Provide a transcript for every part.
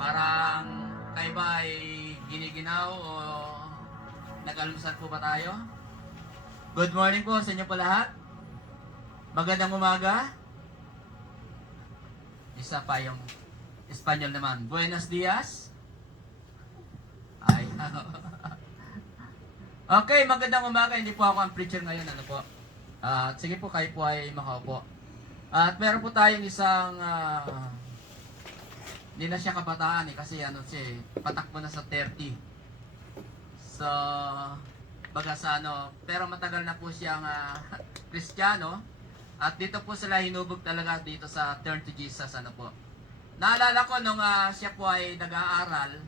Parang kayo ba ay giniginaw o nag-almusal po ba tayo? Good morning po sa inyo po lahat. Magandang umaga. Isa pa yung Espanyol naman. Buenos dias. Ay. Okay, magandang umaga. Hindi po ako ang preacher ngayon. Ano po? Sige po, kayo po ay makaupo. At meron po tayong isang hindi na siya kabataan kasi patakbo na sa 30. So, baga sa pero matagal na po siyang Kristiyano. At dito po sila hinubog talaga dito sa Turn to Jesus, Naalala ko nung siya po ay nag-aaral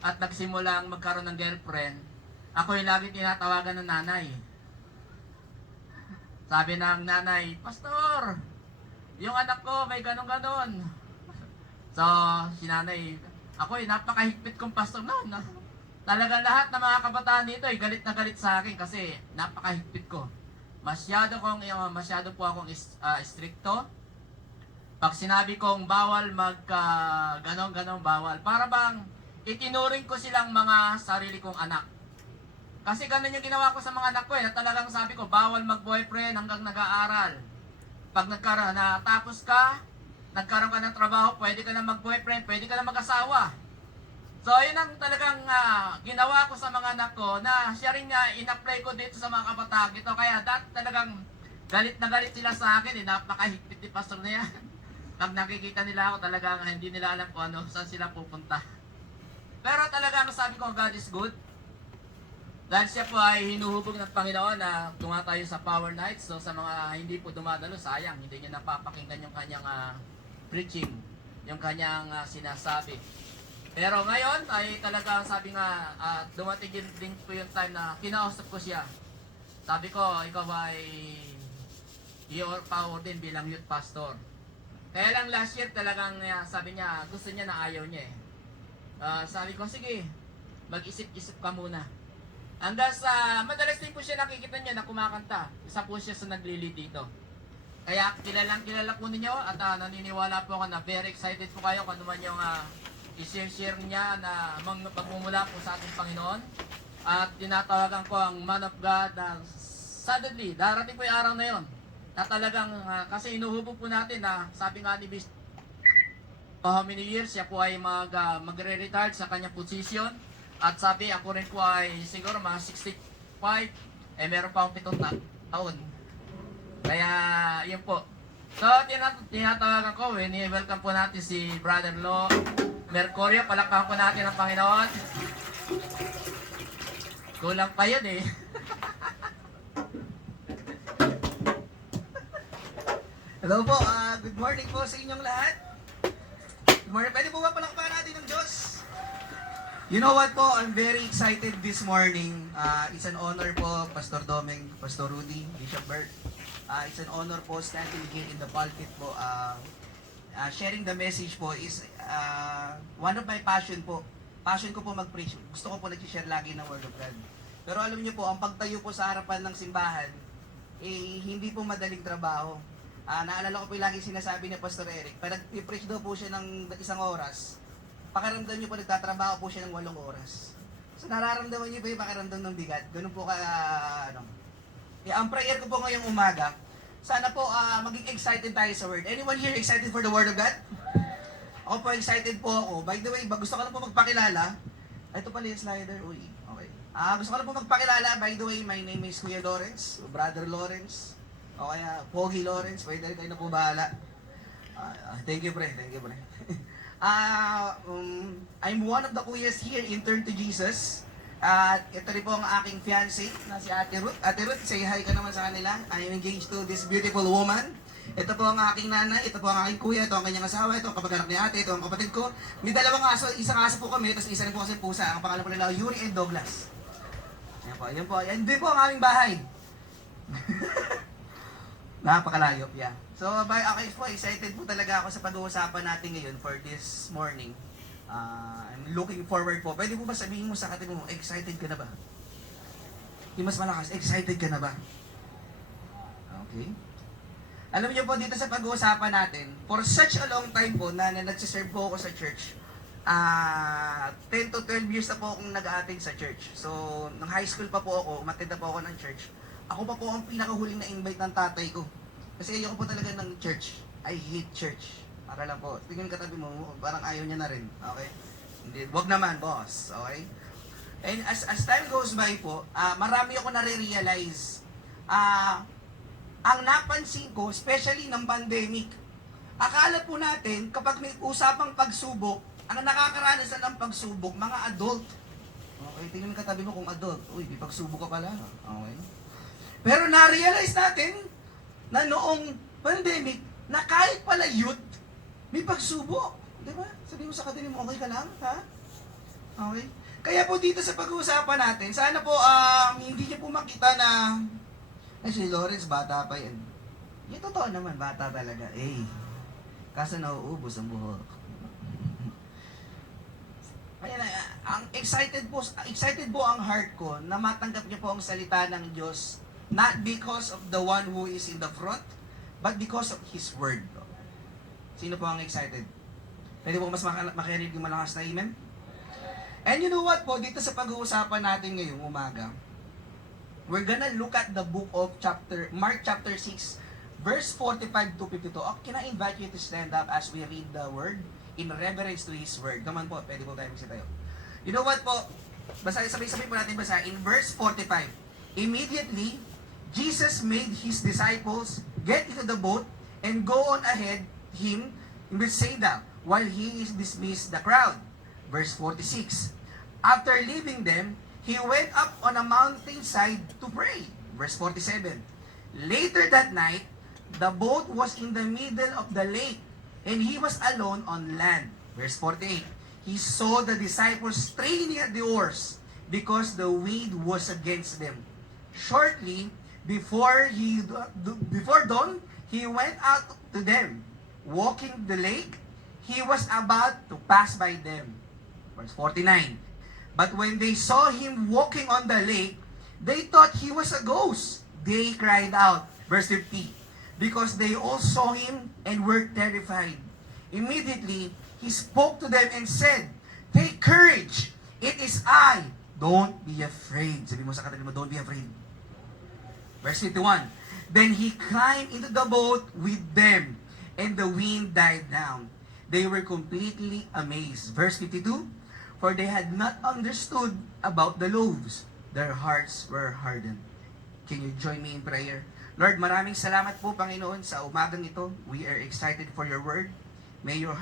at nagsimulang magkaroon ng girlfriend, ako yung lagi tinatawagan ng nanay. Sabi ng nanay, "Pastor, yung anak ko may ganon-ganon." So, si nanay, ako napakahigpit kong pastor noon. Talagang lahat ng mga kabataan dito ay galit na galit sa akin kasi napakahigpit ko. Masyado po akong stricto. Pag sinabi kong bawal ganon-ganon bawal, para bang itinuring ko silang mga sarili kong anak. Kasi ganun yung ginawa ko sa mga anak ko na talagang sabi ko, bawal mag-boyfriend hanggang nag-aaral. Pag natapos ka, nagkaroon ka ng trabaho, pwede ka na mag-boyfriend, pwede ka na mag-asawa. So, yun ang talagang ginawa ko sa mga anak ko na siya rin in-apply ko dito sa mga kabataan ito. Kaya talagang galit na galit sila sa akin. Napakahigpit ni pastor na yan. Pag nakikita nila ako, talagang hindi nila alam kung saan sila pupunta. Pero talagang sabi ko, God is good. Dahil siya po ay hinuhubog ng Panginoon na tumatayo sa Power Nights. So sa mga hindi po dumadalo, sayang, hindi niya napapakinggan yung kanyang preaching, yung kanyang sinasabi. Pero ngayon ay talaga sabi nga, dumating din po yung time na kinausap ko siya. Sabi ko, ikaw ay power din bilang youth pastor. Kaya lang last year talagang sabi niya, gusto niya na ayaw niya eh. Sabi ko, sige, mag-isip-isip ka muna. Hanggang sa, madalas din po siya nakikita niya na kumakanta. Isa po siya sa nagli-lead dito. Kaya kilala po ninyo at naniniwala po ako na very excited po kayo kung ano man yung i-share niya na magmumula po sa ating Panginoon. At tinatawagan ko ang man of God na suddenly, darating po yung araw na yon na talagang, kasi inuhubog po natin na sabi nga ni Bis, how many years siya po ay magre-retire sa kanyang position. At sabi, ako rin po ay siguro mga 65, meron pa akong 7 taon. Kaya, yun po. So, tinatawagan ko, welcome po natin si Brother-in-law Mercurio. Palakpakan po natin ang Panginoon. Kulang pa yun eh. Hello po, good morning po sa inyong lahat. Good morning. Pwede po ba palakpakan natin ng Diyos? You know what po, I'm very excited this morning. It's an honor po, Pastor Domeng, Pastor Rudy, Bishop Bert. It's an honor po standing here in the pulpit po. Sharing the message po is one of my passion po. Passion ko po mag-preach. Gusto ko po nag-share lagi ng Word of God. Pero alam niyo po, ang pagtayo po sa harapan ng simbahan, hindi po madaling trabaho. Naalala ko po lagi sinasabi ni Pastor Eric, pag nag-preach daw po siya ng 1 oras, pakiramdam niyo po nagtatrabaho po siya ng 8 oras. So nararamdaman niyo po yung pakiramdam ng bigat. Ganun po ang prayer ko po ngayong umaga, sana po maging excited tayo sa Word. Anyone here excited for the Word of God? Ako po excited po ako. By the way, gusto ko lang po magpakilala. Ito pala yung slider. Uy, okay. Gusto ko lang po magpakilala. By the way, my name is Kuya Lawrence, Brother Lawrence. O kaya Pogi Lawrence. Pwede rin kayo na po bahala. Thank you, pre. Thank you, pre. I'm one of the kuyas here in Turn to Jesus. At ito rin po ang aking fiancé na si Ate Ruth. Ate Ruth, say hi ka naman sa kanila. I am engaged to this beautiful woman. Ito po ang aking nanay, ito po ang aking kuya, ito ang kanyang asawa, ito ang kapag-anak ni ate, ito ang kapatid ko. May dalawang aso, isang aso po kami, tapos isa rin po kasi pusa. Ang pangalan po nila, Yuri and Douglas. Yan po, yan po. Yan din po ang aming bahay. Napakalayo, yeah. So, okay po, excited po talaga ako sa pag-uusapan natin ngayon for this morning. I'm looking forward po. Pwede po ba sabihin mo sa katabi mo, excited ka na ba? Yung mas malakas, excited ka na ba? Okay. Alam niyo po, dito sa pag-uusapan natin, for such a long time po na nagsiserve po ako sa church, 10 to 12 years na po akong nag-attend sa church. So, nung high school pa po ako, umattend na po ako ng church. Ako pa po ang pinakahuling na-invite ng tatay ko. Kasi ayoko po talaga ng church. I hate church. Para lang po. Tingin katabi mo, parang ayaw niya na rin. Okay? Hindi, wag naman, boss. Okay? And as time goes by po, marami ako nare-realize. Ang napansin ko, especially ng pandemic, akala po natin, kapag may usapang pagsubok, ang nakakaranas ng pagsubok, mga adult. Okay, tingnan mo katabi mo kung adult. Uy, di pagsubok ka pala. Okay. Pero na-realize natin na noong pandemic, na kahit pala youth, may pagsubok. Di ba? Sabi mo sa katabi mo, okay ka lang? Ha? Okay. Kaya po dito sa pag-uusapan natin, sana po hindi niyo po makita na si Lawrence, bata pa yan. Yung totoo naman, bata talaga. Kaso nauubos ang buhok. Kaya ang excited po ang heart ko na matanggap niyo po ang salita ng Diyos, not because of the one who is in the front, but because of His Word. Sino po ang excited? Pwede po mas makarinig yung malakas na amen? And you know what po, dito sa pag-uusapan natin ngayong umaga, we're gonna look at the book of Mark chapter 6, verse 45 to 52. Can I invite you to stand up as we read the word in reverence to His word? Come on po, pwede po tayo magsitayo. You know what po, sabay-sabay po natin basa. In verse 45, immediately, Jesus made His disciples get into the boat and go on ahead Him in Bethsaida while He dismissed the crowd. Verse 46, after leaving them, He went up on a mountainside to pray. Verse 47, later that night, the boat was in the middle of the lake, and He was alone on land. Verse 48, He saw the disciples straining at the oars because the wind was against them. Shortly before dawn, He went out to them. Walking the lake, He was about to pass by them. Verse 49, but when they saw Him walking on the lake, they thought He was a ghost. They cried out. Verse 50, because they all saw Him and were terrified. Immediately, He spoke to them and said, take courage, it is I. Don't be afraid. Sabi mo sa katabi mo, don't be afraid. Verse 51, then He climbed into the boat with them, and the wind died down. They were completely amazed. Verse 52, for they had not understood about the loaves. Their hearts were hardened. Can you join me in prayer? Lord, maraming salamat po, Panginoon, sa umagang ito. We are excited for your word. May your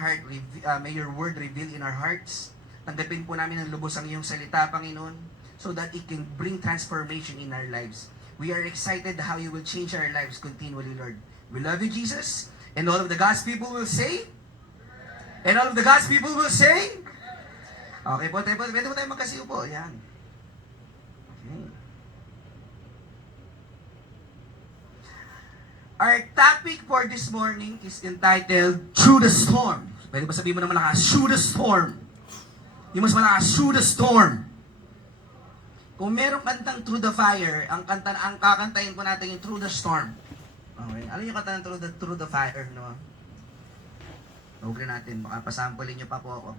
word reveal in our hearts. Tanggapin po namin ng lubos ang iyong salita, Panginoon, so that it can bring transformation in our lives. We are excited how you will change our lives continually, Lord. We love you, Jesus. And all of the God's people will say? And all of the God's people will say? Okay po, pwede po tayo magkasiyo po. Yan. Okay. Our topic for this morning is entitled, Through the Storm. Pwede ba sabihin mo na malakas, Through the Storm. Yung mas malakas, Through the Storm. Kung merong kantang Through the Fire, ang kakantahin po natin yung Through the Storm. Okay. Ano yung kanta ng Through the Fire, no? Okay natin, baka pasampulin nyo pa po ako.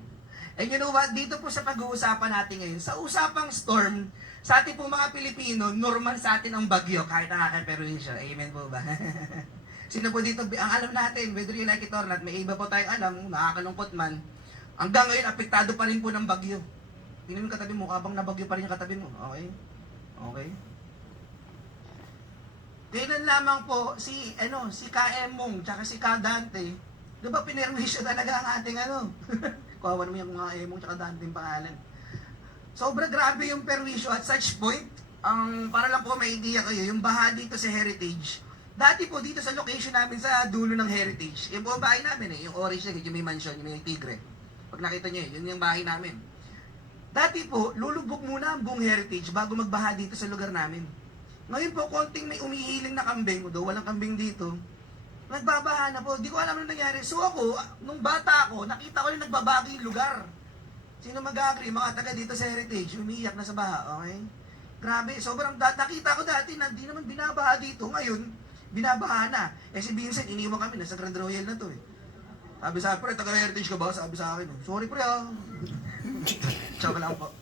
And you know what, dito po sa pag-uusapan natin ngayon, sa usapang storm, sa ating po mga Pilipino, normal sa atin ang bagyo, kahit nakaka-perwisyo. Amen po ba? Sino po dito, ang alam natin, whether you like it or not, may iba po tayong alam, nakakalungkot man, hanggang ngayon, apektado pa rin po ng bagyo. Tingnan mo katabi mo, habang nabagyo pa rin yung katabi mo. Okay? Okay? Kailan lamang po, si Ka-Emong, tsaka si Ka-Dante, di ba pinerwisyo talaga ang ating Kawawa naman yung mga Emong tsaka Dante yung pangalan. Sobra grabe yung perwisyo at such point, para lang po may idea kayo, yung baha dito sa Heritage, dati po dito sa location namin sa dulo ng Heritage, yung buong bahay namin yung orange na yung may mansion, yung may tigre. Pag nakita nyo yun yung bahay namin. Dati po, lulubog muna ang buong Heritage bago magbaha dito sa lugar namin. Ngayon po, konting may umihiling na kambing, daw walang kambing dito, nagbabaha na po. Di ko alam ano nangyari. So ako, nung bata ako, nakita ko yung nagbabago yung lugar. Sino mag-agree? Mga taga dito sa Heritage, umiiyak na sa baha, okay? Grabe, sobrang nakita ko dati na di naman binabaha dito. Ngayon, binabaha na. Si Vincent, iniwan kami, nasa Grand Royal na to . Sabi sa pre, taga-heritage ka ba? Sabi sa akin, sorry pre ah. Tsaka lang po.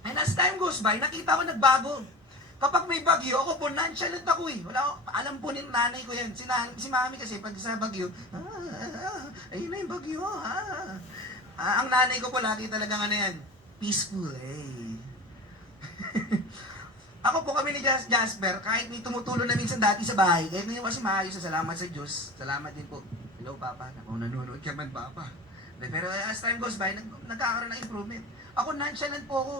And as time goes by, nakita ko nagbago. Kapag may bagyo, ako po, nonchalant ako eh. Wala ako, alam po ni nanay ko yan. Si mami kasi, pag sa bagyo, ayun na yung bagyo, ang nanay ko po, lagi talagang ano yan, peaceful, eh. Ako po kami ni Jasper, kahit may tumutulo na minsan dati sa bahay, kahit ngayon kasi maayos na salamat sa Diyos. Salamat din po. Hello, Papa. Ako nanonood ka man, Papa. Pero as time goes by, nagkakaroon ng improvement. Ako, nonchalant po ako.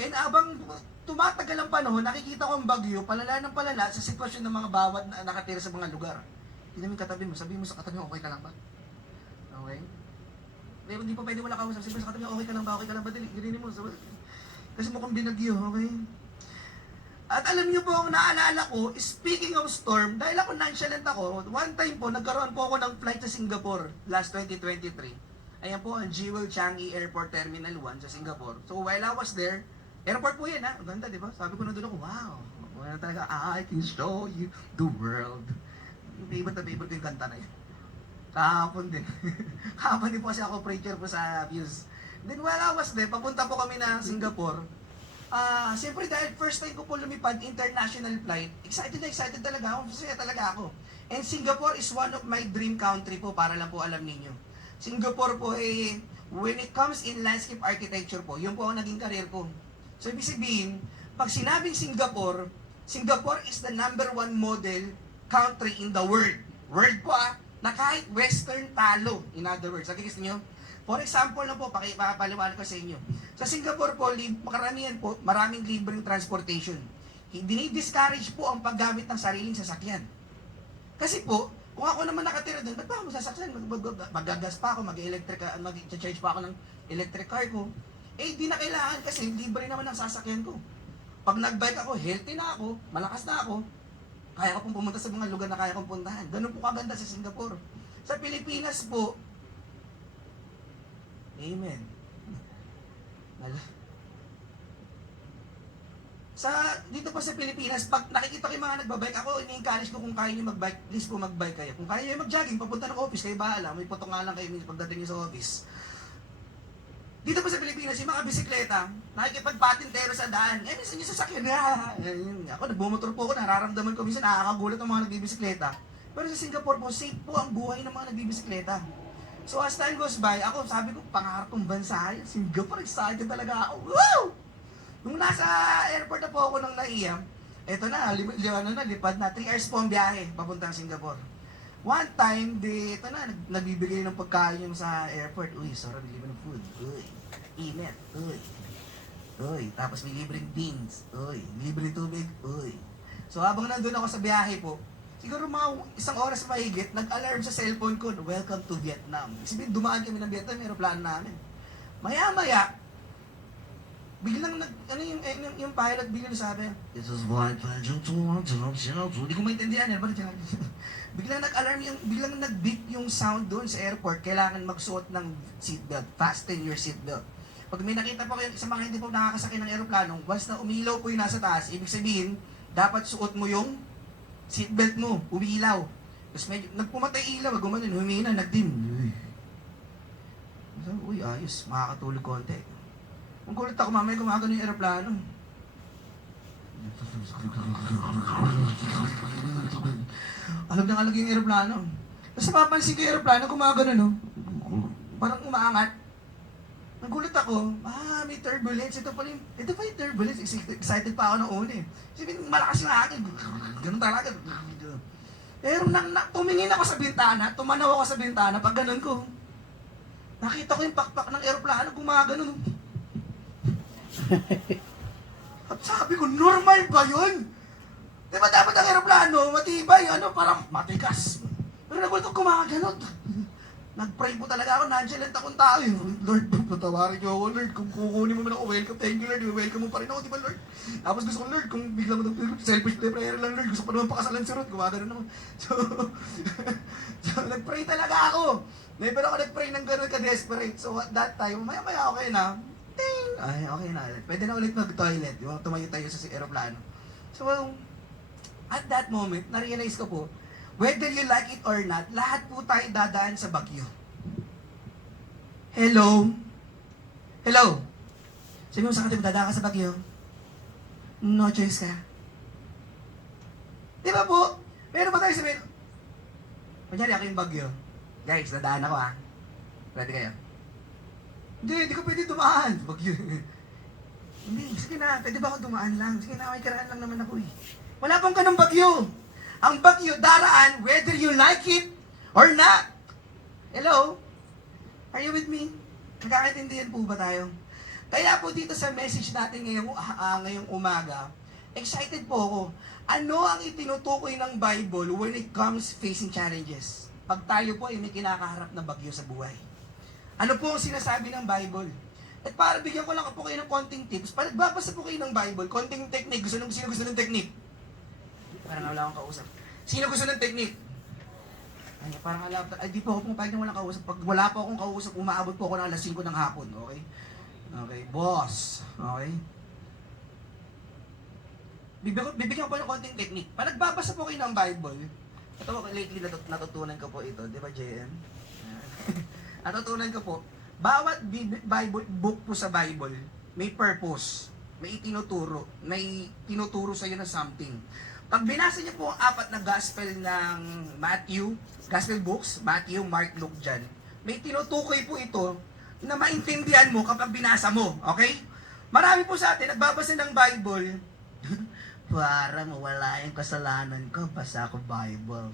And abang tumatagal ang panahon, nakikita ko ang bagyo, palala ng palala sa sitwasyon ng mga bawat na nakatira sa mga lugar. Hindi katabi mo, sabihin mo sa katabi mo, okay ka lang ba? Okay? Hindi pa pwede wala kausap, sabihin mo sa katabi mo, okay ka lang ba? Gilinin mo. Kasi mukhang binagyo, okay? At alam niyo po, ang naalala ko, speaking of storm, dahil ako nonchalant ako, one time po, nagkaroon po ako ng flight sa Singapore last 2023. Ayan po, ang Jewel Changi Airport Terminal 1 sa Singapore. So while I was there, airport po yan ha, ang ganda diba? Sabi ko na doon ako, wow, well, talaga, I can show you the world. Favorite na favorite ko yung kanta na yun. Kahapon din. Kahapon din po kasi ako preacher po sa Views. Then while I was there, papunta po kami ng Singapore. Siyempre dahil first time ko po lumipad international flight, excited talaga ako, masaya talaga ako. And Singapore is one of my dream country po, para lang po alam ninyo. Singapore po when it comes in landscape architecture po, yun po ang naging career ko. So ibig sabihin, pag sinabing Singapore, Singapore is the #1 model country in the world. World po na kahit western talo, in other words. Gusto nyo? For example na po, papaliwanag ko sa inyo. Sa Singapore po, makaramihan po, maraming libreng transportation. Dinidiscourage po ang paggamit ng sariling sasakyan. Kasi po, kung ako naman nakatira doon, ba't ba ako sasakyan? Magagas pa ako, mag-charge pa ako ng electric car ko. Eh, di na kailangan kasi libre naman ang sasakyan ko. Pag nag-bike ako, healthy na ako, malakas na ako, kaya ko pong pumunta sa mga lugar na kaya kong puntahan. Ganun po kaganda sa Singapore. Sa Pilipinas po, amen. Dito po sa Pilipinas, pag nakikita ko yung mga nagbabike, ako ini-encourage ko kung kaya nyo mag-bike, please po mag-bike kayo. Kung kaya nyo mag-jogging, papunta ng office, kayo bahala. May putok nga lang kayo pagdating nyo sa office. Dito po sa Pilipinas, yung mga bisikleta, nakikipagpatintero sa daan. Minsan yung sasakyan, ako, nagbumotor po ako, nararamdaman ko, minsan nakakagulat ang mga nagbibisikleta. Pero sa Singapore po, safe po ang buhay ng mga nagbibisikleta. So as time goes by, ako sabi ko, pangarap kong bansa yan. Singapore, excited talaga ako. Woo! Nung nasa airport na po ako ng NAIA, eto na, lipad na. 3 hours po ang biyahe, papuntang Singapore. One time, ito na, nagbibigay ng pagkain yung sa airport. Uy, sarap, libre ng food. Uy, init. Uy, tapos may libreng beans. Uy, libreng tubig. Uy. So habang nandun ako sa biyahe po, siguro mga 1 oras mahigit, nag-alarm sa cellphone ko, welcome to Vietnam. Sabihin, dumaan kami ng Vietnam, may aeroplano namin. Maya-maya, biglang yung pilot biglang sabi, this is flight 212, hindi ko maintindihan yan, biglang biglang nag-beep yung sound doon sa airport, kailangan magsuot ng seatbelt, fasten your seatbelt. Pag may nakita po kayo sa mga hindi po nakakasakay ng aeroplano, once na umilaw po yung nasa taas, ibig sabihin, dapat suot mo yung seatbelt mo, umiilaw. Tapos medyo, nagpumatay ilaw, gumanon, humina, nagdim. Uy, ayos, makakatulog konti. Ang kulit ako, mamaya gumagano yung aeroplano. Alam yung aeroplano. Tapos napapansin ko yung aeroplano, gumagano, no? Parang umaangat. Ang kulit ako, may turbulence. Ito pa yung turbulence. Excited pa ako ng una eh. Sabihin, malakas yung akin. Ganun talaga. Pero tumingin ako sa bintana, tumanaw ako sa bintana, pag ganun ko, nakita ko yung pakpak ng aeroplano, gumagano, no? At sabi ko, normal ba yun? Diba dapat ang aeroplano, matibay, parang matigas. Pero nagulat ko gumaganot. Nag-pray po talaga ako, nonchalant akong tao. Lord, patawarin niyo ako, Lord. Kung kukunin mo man ako, welcome, thank you, Lord. Welcome mo pa rin ako, di ba, Lord? Tapos gusto ko, Lord, kung bigla mo selfish prayer lang, Lord. Gusto ko naman pakasalan si Ruth, gumagano naman. So nag-pray talaga ako. Never ako nag-pray ng gano'n ka-desperate. So at that time, maya-maya okay na. Ting! Ay, okay na ulit. Pwede na ulit mag-toilet. Yung tumayo tayo sa aeroplano. So, at that moment, na-realize ko po, Whether you like it or not, lahat po tayo dadaan sa bagyo. Hello? Hello? Sabi mo sa kanila, dadaan ka sa bagyo? No choice ka. Di ba po? Pero ba tayo sabihin, kunyari ako yung bagyo. Guys, dadaan ako Ready kayo? Hindi ko pwede dumaan. Bagyo. Hindi, sige na, pwede ba ako dumaan lang? Sige na, may karaan lang naman ako Wala pong ganung bagyo. Ang bagyo, daraan, whether you like it or not. Hello? Are you with me? Nagkakaintindihan po ba tayo? Kaya po dito sa message natin ngayong umaga, excited po ako. Ano ang itinutukoy ng Bible when it comes facing challenges? Pag tayo po ay may kinakaharap na bagyo sa buhay. Ano po ang sinasabi ng Bible? At para bigyan ko lang po kayo ng konting tips, pag nagbabasa po kayo ng Bible, konting technique, sino gusto ng technique? Parang wala akong kausap. Sino gusto ng technique? Ay, parang ay di po ako pumapayag na walang kausap. Pag wala po akong kausap, umaabot po ako ng alas 5 ng hapon, okay? Okay, boss. Okay? Bibigyan ko po ng konting technique. Pag nagbabasa po kayo ng Bible, ito lately natutunan ko po ito, di ba JM? Natutunan ko po, bawat Bible book po sa Bible, may purpose, may tinuturo sa iyo na something. Pag binasa niyo po ang 4 na gospel ng Matthew, gospel books, Matthew, Mark, Luke, John, may tinutukoy po ito na maintindihan mo kapag binasa mo, okay? Marami po sa atin, nagbabasa ng Bible, para mawala yung kasalanan ko, basa ko Bible.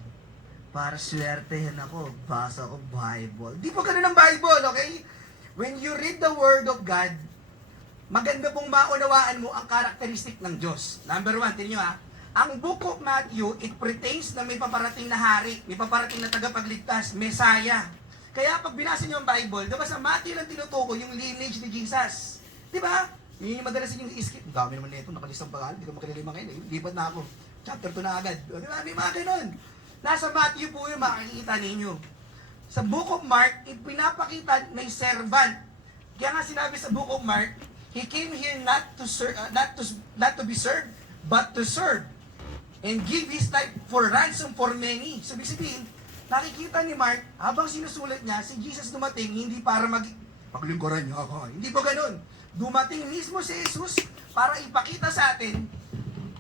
Para swertehin ako, basa ko Bible. Di po ganun ang Bible, okay? When you read the Word of God, maganda pong maunawaan mo ang karakteristik ng Diyos. Number 1, tingnan nyo ang Book of Matthew, it pertains na may paparating na hari, may paparating na tagapagligtas, Messiah. Kaya pag binasa nyo ang Bible, diba sa Matthew lang tinutuko yung lineage ni Jesus. Diba? Yun yung madalas yung i-skip. Ang dami naman nito, nakalistang pangalan, hindi ko makilala ngayon. Lipat na ako. Chapter 2 na agad. Diba? May mga ganun. Nasa Matthew po yung makikita ninyo. Sa Book of Mark, ipinapakita may servant. Kaya nga sinabi sa Book of Mark, he came here not to be served, but to serve. And give his life for ransom for many. So, ibig sabihin, nakikita ni Mark, habang sinusulat niya, si Jesus dumating, hindi para paglingkuran niyo ako. Hindi po ganun. Dumating mismo si Jesus para ipakita sa atin,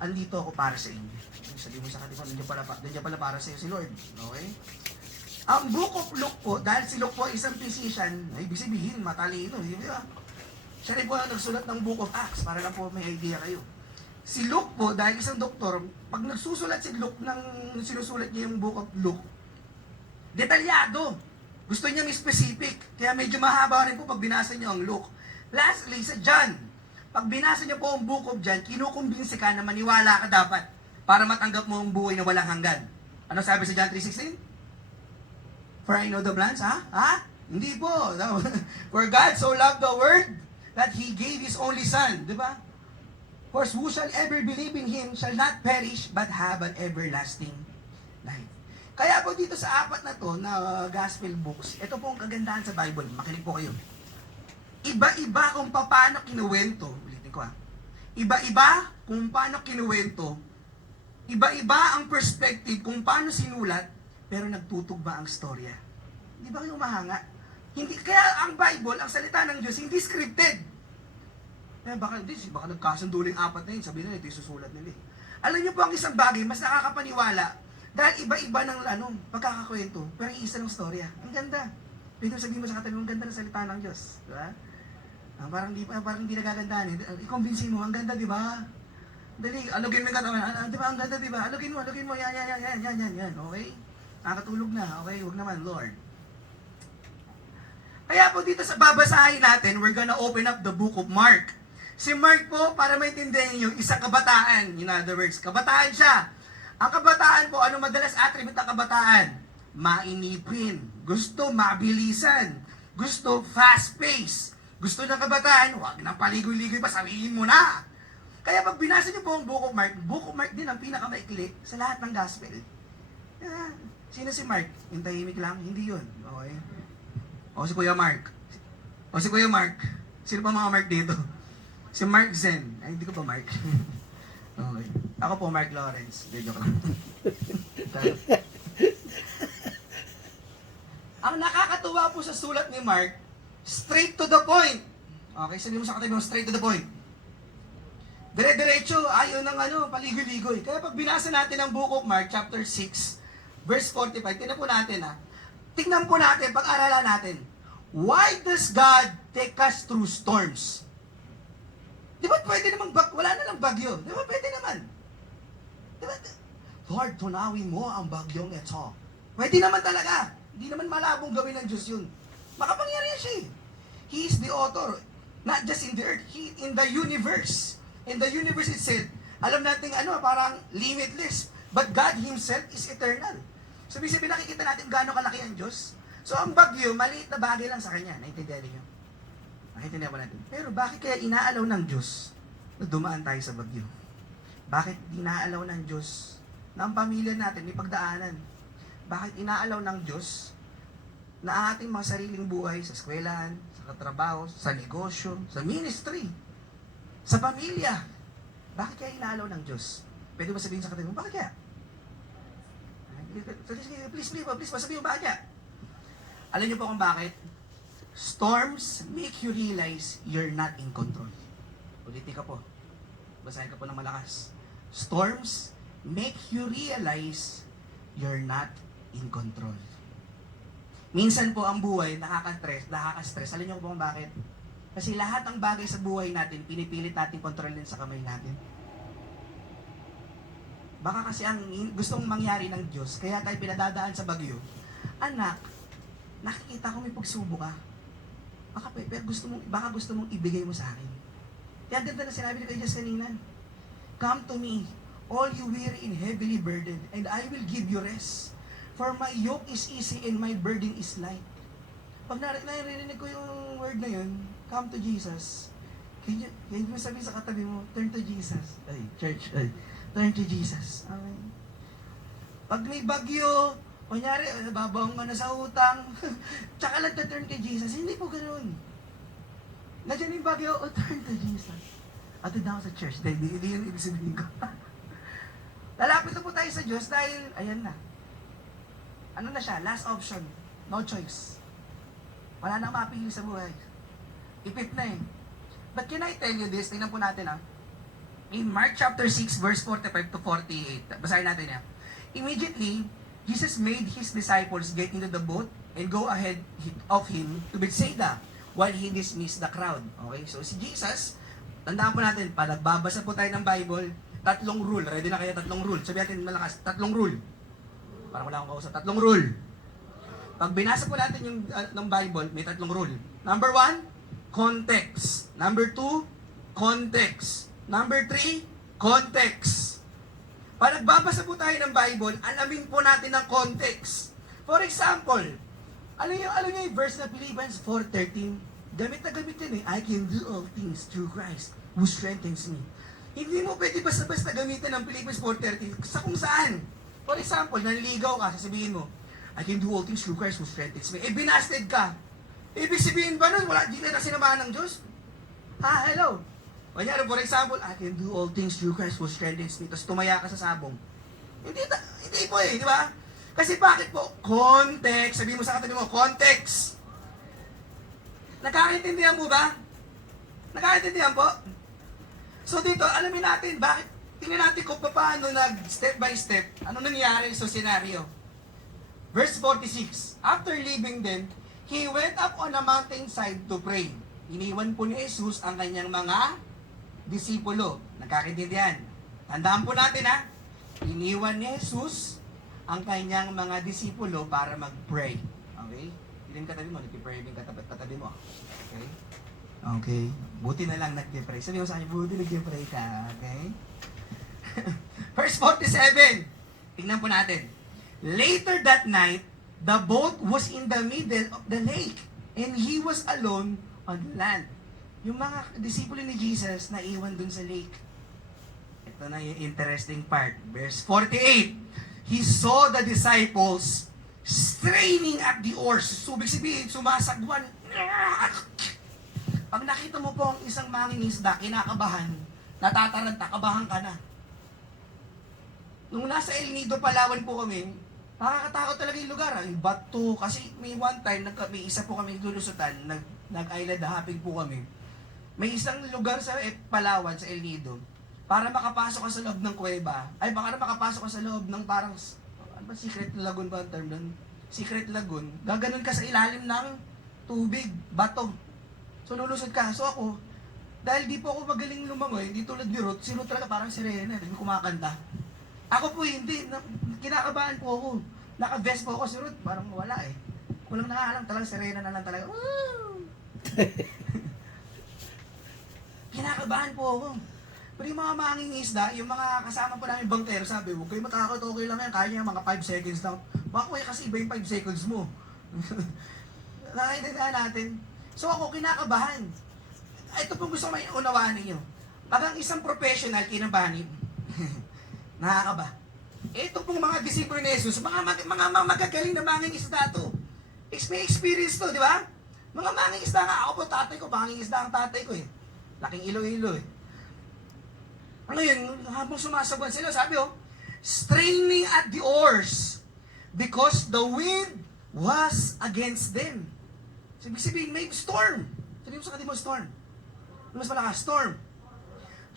andito ako para sa inyo. Sabi mo sa kanila, nandiyan pala para sa iyo si Lord. Okay? Ang Book of Luke po, dahil si Luke po isang physician, ay ibig sabihin, matalino. Di ba? Siya rin po ang nagsulat ng Book of Acts, para lang po may idea kayo. Si Luke po, dahil isang doktor, pag nagsusulat si Luke sinusulat niya yung Book of Luke, detalyado. Gusto niya specific. Kaya medyo mahaba rin po pag binasa niyo ang Luke. Lastly, sa John. Pag binasa niyo po ang Book of John, kinukumbinsi ka na maniwala ka dapat para matanggap mo ang buhay na walang hanggan. Ano sabi sa John 3:16? For I know the plans, Hindi po. For God so loved the world that He gave His only Son. Di ba? For who shall ever believe in Him shall not perish but have an everlasting life. Kaya po dito sa 4 na to na gospel books, ito po ang kagandahan sa Bible. Makinig po kayo. Iba-iba kung paano kinuwento. Ulitin ko Iba-iba kung paano kinuwento. Iba-iba ang perspective kung paano sinulat, pero nagtutugma ang storya. Di ba kayo mahanga? Hindi, kaya ang Bible, ang salita ng Diyos, hindi scripted. Baka nagkasunduling 4 na yun, sabi nila, ito yung susulat nila. Alam niyo po ang isang bagay, mas nakakapaniwala, dahil iba-iba ng pagkakakwento, pero isa ng storya. Ang ganda. Pwede sabihin mo sa katabi, ang ganda ng salita ng Diyos. Diba? Parang di nagagandahan. I-convince mo, ang ganda, di ba? Dali, alugin mo yung katawan. Di ba, ang ganda, di ba? Alugin mo, yan. Okay? Nakakatulog na. Okay, huwag naman, Lord. Kaya po dito sa babasahin natin, we're gonna open up the Book of Mark. Si Mark po, para maintindihan niyo, isang kabataan. In other words, kabataan siya. Ang kabataan po, ano madalas attribute ng kabataan? Mainipin. Gusto mabilisan. Gusto fast pace. Gusto ng kabataan, huwag nang paligoy-ligoy pa, sabihin mo na. Kaya pag binasa niyo po ang Book of Mark din ang pinakamaikli sa lahat ng gospel. Sino si Mark? Yung tahimik lang? Hindi yun. Okay? O si Kuya Mark. Sino pa mga Mark dito? Si Mark Zen. Ay, hindi ko pa Mark. Okay. Ako po, Mark Lawrence. Joke lang. Ang nakakatuwa po sa sulat ni Mark, straight to the point. Okay, sabihin mo sa katabi mo, straight to the point. Dire-diretso, ayaw ng paligoy-ligoy. Kaya pag binasa natin ang Book of Mark, chapter 6, verse 45, tingnan po natin tingnan po natin, pag-aralan natin. Why does God take us through storms? Di ba pwede namang wala na lang bagyo? Di ba pwede naman? Di ba? Lord, tunawin mo ang bagyong ito. Pwede naman talaga. Hindi naman malabong gawin ng Diyos yun. Makapangyarihan siya eh. He is the author, not just in the earth, He in the universe. In the universe itself, alam natin parang limitless. But God Himself is eternal. So, ibig sabihin, nakikita natin gaano kalaki ang Diyos. So, ang bagyo, maliit na bagay lang sa Kanya. Naintindihan niyo? Naintindihan ba natin? Pero bakit kaya inaalaw ng Diyos na dumaan tayo sa bagyo? Bakit inaalaw ng Diyos na ang pamilya natin may pagdaanan? Bakit inaalaw ng Diyos na ang ating mga sariling buhay sa eskwelahan, sa katrabaho, sa negosyo, sa ministry, sa pamilya? Bakit kaya inaalaw ng Diyos? Pwede ba sabihin sa katabi mo, bakit kaya? Please, sabihin mo, bakit kaya? Alam niyo po kung bakit? Storms make you realize you're not in control. Ulitin ka po. Basahin ka po ng malakas. Storms make you realize you're not in control. Minsan po ang buhay nakaka-stress. Alam niyo po kung bakit? Kasi lahat ng bagay sa buhay natin, pinipilit natin kontrolin sa kamay natin. Baka kasi ang gustong mangyari ng Diyos, kaya tayo pinadadaan sa bagyo. Anak, nakikita ko may pagsubok ka. Baka gusto mong ibigay mo sa akin. Kaya ganda na sinabi ni kay Jesus kanina. Come to me, all you weary and heavily burdened, and I will give you rest. For my yoke is easy and my burden is light. Pag narinig ko yung word na yun, come to Jesus. Can you sabihin sa katabi mo, turn to Jesus. Ay, church, turn to Jesus. Amen. Pag may bagyo, kunyari, babawang ka na sa utang, tsaka lang turn kay Jesus. Hindi po ganoon. Nandiyan yung bagyo, turn to Jesus. At doon ako sa church, hindi yung ibig sabihin ko. Lalapit na po tayo sa Diyos dahil, ayan na. Ano na siya? Last option. No choice. Wala nang mapili sa buhay. Ipit na eh. But can I tell you this? Tingnan po natin In Mark chapter 6, verse 45 to 48. Basahin natin yan. Immediately, Jesus made His disciples get into the boat and go ahead of Him to Bethsaida while He dismissed the crowd. Okay? So si Jesus, tandaan po natin, pag nagbabasa po tayo ng Bible, 3 rule. Ready na kayo 3 rule? Sabihin natin malakas, 3 rule. Parang wala akong kausap. 3 rule. Pag binasa po natin yung ng Bible, may 3 rule. Number 1, context. Number 2, context. Number 3, context. Pag nagbabasa po tayo ng Bible, alamin po natin ang context. For example, alam niyo yung verse na Philippians 4:13? Gamit na gamit yan I can do all things through Christ who strengthens me. Hindi mo pwede basta-basta gamitin ang Philippians 4:13 sa kung saan. For example, nanligaw ka, sasabihin mo, I can do all things through Christ who strengthens me. Binasted ka. Ibig sabihin ba nun, di na sinamahan ng Diyos? Hello. Kanyari, for example, I can do all things through Christ who strengthens me. Tapos tumaya ka sa sabong. Hindi po di ba? Kasi bakit po? Context. Sabihin mo sa katabi mo, context. Nakakaintindihan mo ba? Nakakaintindihan po? So dito, alamin natin, bakit? Tingnan natin kung paano step by step, ano nangyari sa scenario. Verse 46, after leaving them, He went up on a mountainside to pray. Iniwan po ni Jesus ang kanyang mga disipulo. Nagkakaintindihan. Tandaan po natin Iniwan ni Jesus ang kanyang mga disipulo para mag-pray. Okay? Hindi katabi mo, nag-pray din katabi mo. Okay? Okay. Buti na lang nag-pray. Sabi mo sa kanya, buti nag-pray ka. Okay? Verse 47. Tingnan po natin. Later that night, the boat was in the middle of the lake, and He was alone on land. Yung mga disipulo ni Jesus na iwan dun sa lake. Ito na yung interesting part. Verse 48. He saw the disciples straining at the oars. So, ibig sabihin, sumasagwan. Pag nakita mo po ang isang mangingisda, kinakabahan, natataranta, kabahan ka na. Nung nasa El Nido, Palawan po kami, Nakakatakot talaga yung lugar. Yung bato. Kasi may one time, may isa po kami lulusutan, nag-island hopping po kami. May isang lugar sa Palawan, sa El Nido, para makapasok ka sa loob ng kuweba, ay baka na makapasok ka sa loob ng parang, ano ba, secret lagoon ba ang term doon? Secret lagoon. Gaganon ka sa ilalim ng tubig, bato. So lulusod ka. So ako, dahil di po ako magaling lumangoy, hindi tulad ni Ruth, si Ruth talaga parang sirena, hindi kumakanta. Ako po hindi, kinakabahan po ako. Naka-vest po ako, si Ruth, parang wala eh. Kulang nakaalam, talagang sirena na lang talaga. Woo! Kinakabahan po ako. Pero yung mga manging isda, yung mga kasama po namin bangkero, sabi, huwag kayo matakot, okay lang yan, kaya niya mga 5 seconds lang. Baka kuya kasi iba yung 5 seconds mo. Nakaintindihan natin. So ako kinakabahan. Ito pong gusto ko may unawaan ninyo. Pag ang isang professional kinabahan, nakakaba. Ito pong mga disipulo ni Jesus, mga magagaling na manging isda to. May experience to, di ba? Mga manging isda nga, ako po tatay ko, manging isda ang tatay ko eh. Laking ilo-ilo eh. Ngayon, habang sumasabuan sila, sabi straining at the oars because the wind was against them. Sabihin, may storm. Sabihin mo sa kanila, storm. Mas malakas, storm.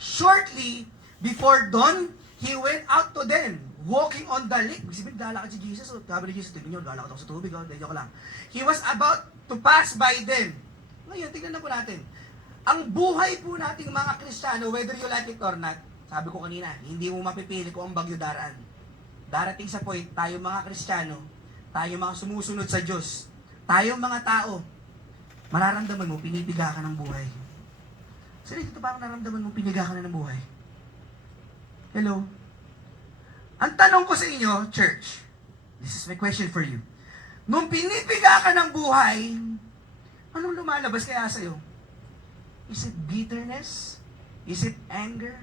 Shortly before dawn, he went out to them, walking on the lake. Sabihin, lalakad si Jesus. Sabi ni Jesus, tignan nyo, lalakad ako sa tubig. Joke lang. He was about to pass by them. Ngayon, tignan na po natin. Ang buhay po nating mga Kristiyano, whether you like it or not, sabi ko kanina, hindi mo mapipili kung ang bagyo daraan. Darating sa point, tayo mga Kristiyano, tayo mga sumusunod sa Diyos, tayo mga tao, mararamdaman mo, pinipiga ka ng buhay. Sino dito parang nararamdaman mo, piniga ka na ng buhay? Hello? Ang tanong ko sa inyo, church, this is my question for you. Nung pinipiga ka ng buhay, anong lumalabas kaya sa'yo? Is it bitterness? Is it anger?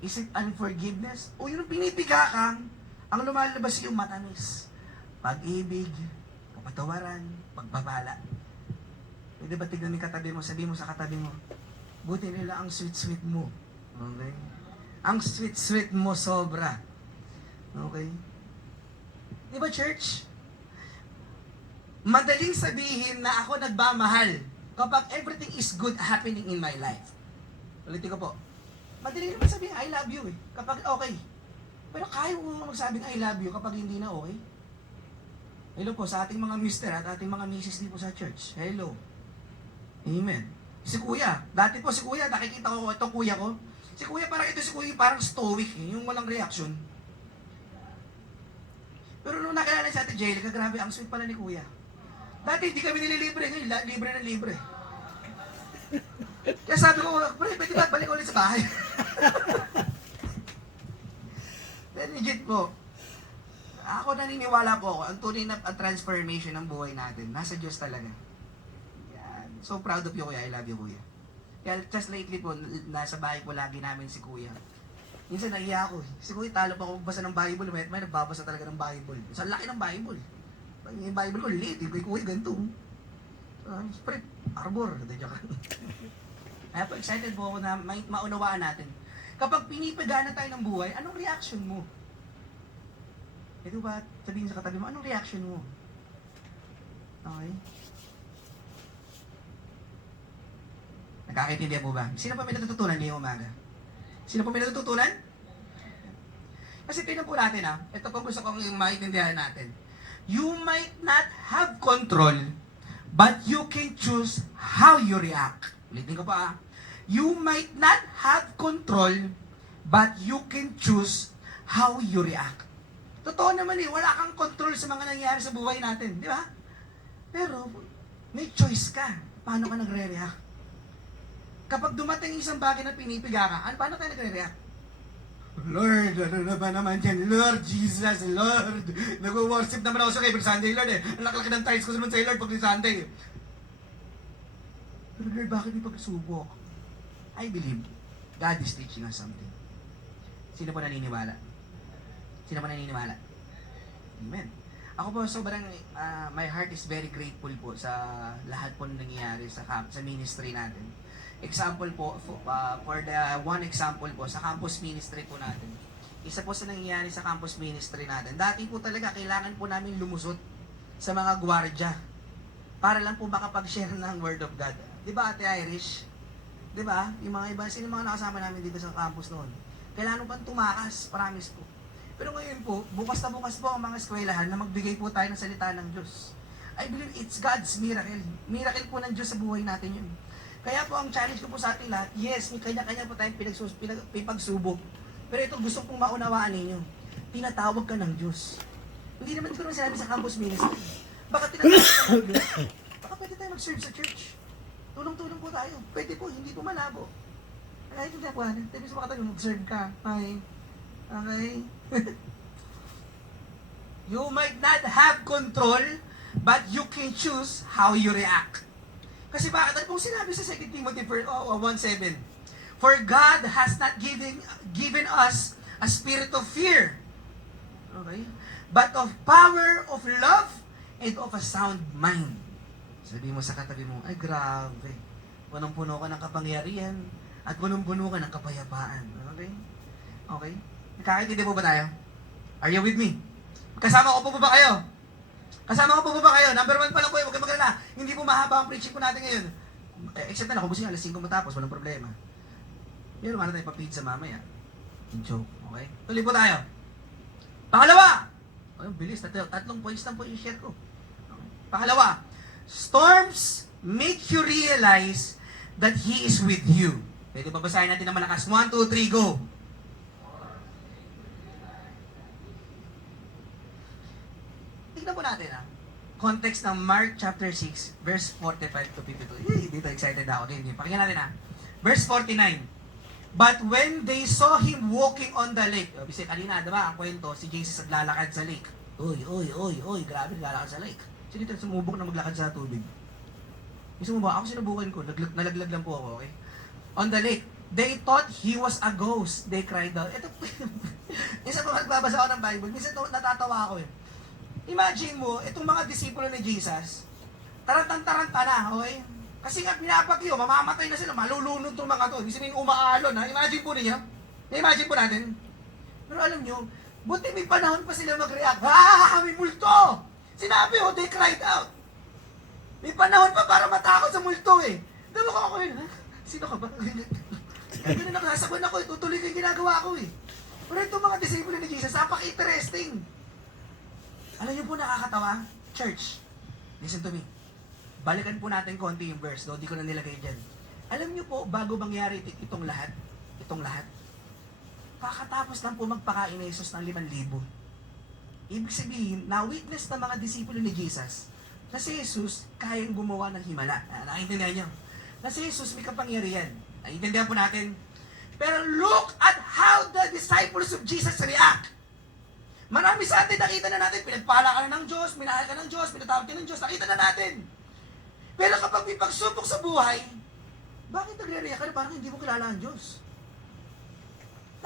Is it unforgiveness? O yung pinipiga kang, ang lumalabas yung matamis. Pag-ibig, kapatawaran, pagpapala. Pwede ba tignan mo yung katabi mo, sabi mo sa katabi mo, buti nila ang sweet-sweet mo. Okay? Ang sweet-sweet mo sobra. Okay? Di ba, church? Madaling sabihin na ako nagmamahal kapag everything is good happening in my life. Ulitin ko po. Madali naman sabihin, I love you eh. Kapag okay. Pero kaya mo magsabing I love you kapag hindi na okay. Hello po sa ating mga mister at ating mga misis dito sa church. Hello. Amen. Si kuya. Dati po si kuya, nakikita ko itong kuya ko. Si kuya parang ito si kuya parang stoic eh. Yung walang reaction. Pero nung nakilala si Ate Jelica, grabe ang sweet pala ni kuya. Dati hindi kami nililibre, ngayon libre na libre. Kaya sabi ko, pwede ba balik ulit sa bahay? Then legit po, ako naniniwala po ako, ang tunay na transformation ng buhay natin, nasa Diyos talaga. Yan. So proud of you kuya, I love you kuya. Kaya just lately po, nasa bahay po lagi namin si kuya. Minsan naiya ako, si kuya talo pa ako magbasa ng Bible, may nagbabasa talaga ng Bible. Sa laki ng Bible. Yung Bible ko, late. Yung kuya, ganito. Spread, arbor. Kaya po, excited po ako na maunawaan natin. Kapag pinipiga na tayo ng buhay, anong reaction mo? Ito ba, sabihin sa katabi mo, anong reaction mo? Okay? Nagkakaintindihan po ba? Sino pa may natututunan ngayong umaga? Sino pa may natututunan? Kasi tingnan po natin ito po gusto kong maintindihan natin. You might not have control, but you can choose how you react. Ulitin ko pa You might not have control, but you can choose how you react. Totoo naman wala kang control sa mga nangyayari sa buhay natin, di ba? Pero, may choice ka. Paano ka nagre-react? Kapag dumating isang bagay na pinipiga ka, paano tayo nagre-react? Lord, ano na ba naman dyan? Lord Jesus, Lord! Nag-worship naman ako sa every Sunday, Lord Ang laki ng times ko naman sa Lord pag Sunday. Pero Lord, bakit may pagsubok? I believe God is teaching us something. Sino po naniniwala? Sino po naniniwala? Amen. Ako po sobrang, my heart is very grateful po sa lahat po na nangyayari sa ministry natin. Example po, for the one example po, sa campus ministry po natin. Isa po sa nangyayari sa campus ministry natin. Dati po talaga, kailangan po namin lumusot sa mga gwardya para lang po makapag-share ng Word of God. Di ba, Ate Irish? Di ba? Yung mga iba, sino mga nakasama namin dito sa campus noon? Kailangan pang tumakas, promise po. Pero ngayon po, bukas na bukas po ang mga eskwelahan na magbigay po tayo ng salita ng Diyos. I believe it's God's miracle. Miracle po ng Diyos sa buhay natin yun. Kaya po ang challenge ko po sa ating lahat, yes, may kanya-kanya po tayong pagsubok. Pero ito gusto pong maunawaan ninyo. Tinatawag ka ng Diyos. Hindi naman ko naman sinabi sa campus ministry. Baka tinatawag ka ng Diyos. Baka pwede tayo mag-serve sa church. Tulong-tulong po tayo. Pwede po, hindi po malabo. Kahit hindi po, tayo gusto makatayo, mag-serve ka. Okay? You might not have control, but you can choose how you react. Kasi bakit? Ano pong sinabi sa 2 Timothy 1:7? For God has not given us a spirit of fear. Okay? But of power, of love, and of a sound mind. Sabi mo sa katabi mo, ay grabe. Punong-puno ka ng kapangyarihan at punong-puno ka ng kapayapaan. Okay? Okay? Nakakaintindi po ba tayo? Are you with me? Kasama ko po ba kayo? Kasama ko po ba kayo? Number 1 pa lang po yun. Huwag kayo magalala. Hindi po mahaba ang preaching po natin ngayon. Except na lang, kung gusto nyo, alas 5 matapos, walang problema. Meron nga na tayo pa-feed sa mamaya. Joke, okay? Tuloy po tayo. Pangalawa! Ay, bilis. Tatlong points lang po yung share ko. Okay. Pangalawa, storms make you realize that He is with you. Pwede babasahin natin ng malakas. 1, 2, 3, go! Tignan po natin context ng Mark chapter 6, verse 45 to 52. Dito excited ako. Pakinggan natin Verse 49. But when they saw Him walking on the lake, kasi kanina, diba, ang kwento, si Jesus naglalakad sa lake. Uy, grabe, naglalakad sa lake. Sino ito sumubok na maglakad sa tubig? Gusto mo ba? Ako sinubukan ko. Nalaglag lang po ako, okay? On the lake. They thought He was a ghost. They cried out. Ito, minsan po magbabasa ako ng Bible, minsan natatawa ako . Imagine mo, itong mga disipulo ni Jesus, tarantang-taranta na, okay? Kasi nga pinapagyo, mamamatay na sila, malulunod itong mga to. Ibig sabihin umaalon, Imagine po ninyo. Imagine po natin. Pero alam nyo, buti may panahon pa sila mag-react. May multo! Sinabi they cried out. May panahon pa para matakot sa multo Diba ko ako yun, Sino ka ba? Kaya na nakasagon ako, tutuloy ko yung ginagawa ko Pero itong mga disipulo ni Jesus, napaka-interesting. Alam niyo po nakakatawa? Church, listen to me. Balikan po natin konti yung verse, di ko na nilagay dyan. Alam niyo po, bago mangyari itong lahat, kakatapos lang po magpakain ni Jesus ng 5,000. Ibig sabihin, na-witness ng mga disipulo ni Jesus na si Jesus kayang gumawa ng himala. Nakaintindihan niyo? Na si Jesus may kapangyarihan. Nakaintindihan po natin. Pero look at how the disciples of Jesus react. Marami sa atin, nakita na natin, pinagpala ka na ng Diyos, minahal ka ng Diyos, pinatawag ka ng Diyos, nakita na natin. Pero kapag may pagsubok sa buhay, bakit nagre-react ka na parang hindi mo kilala ang Diyos?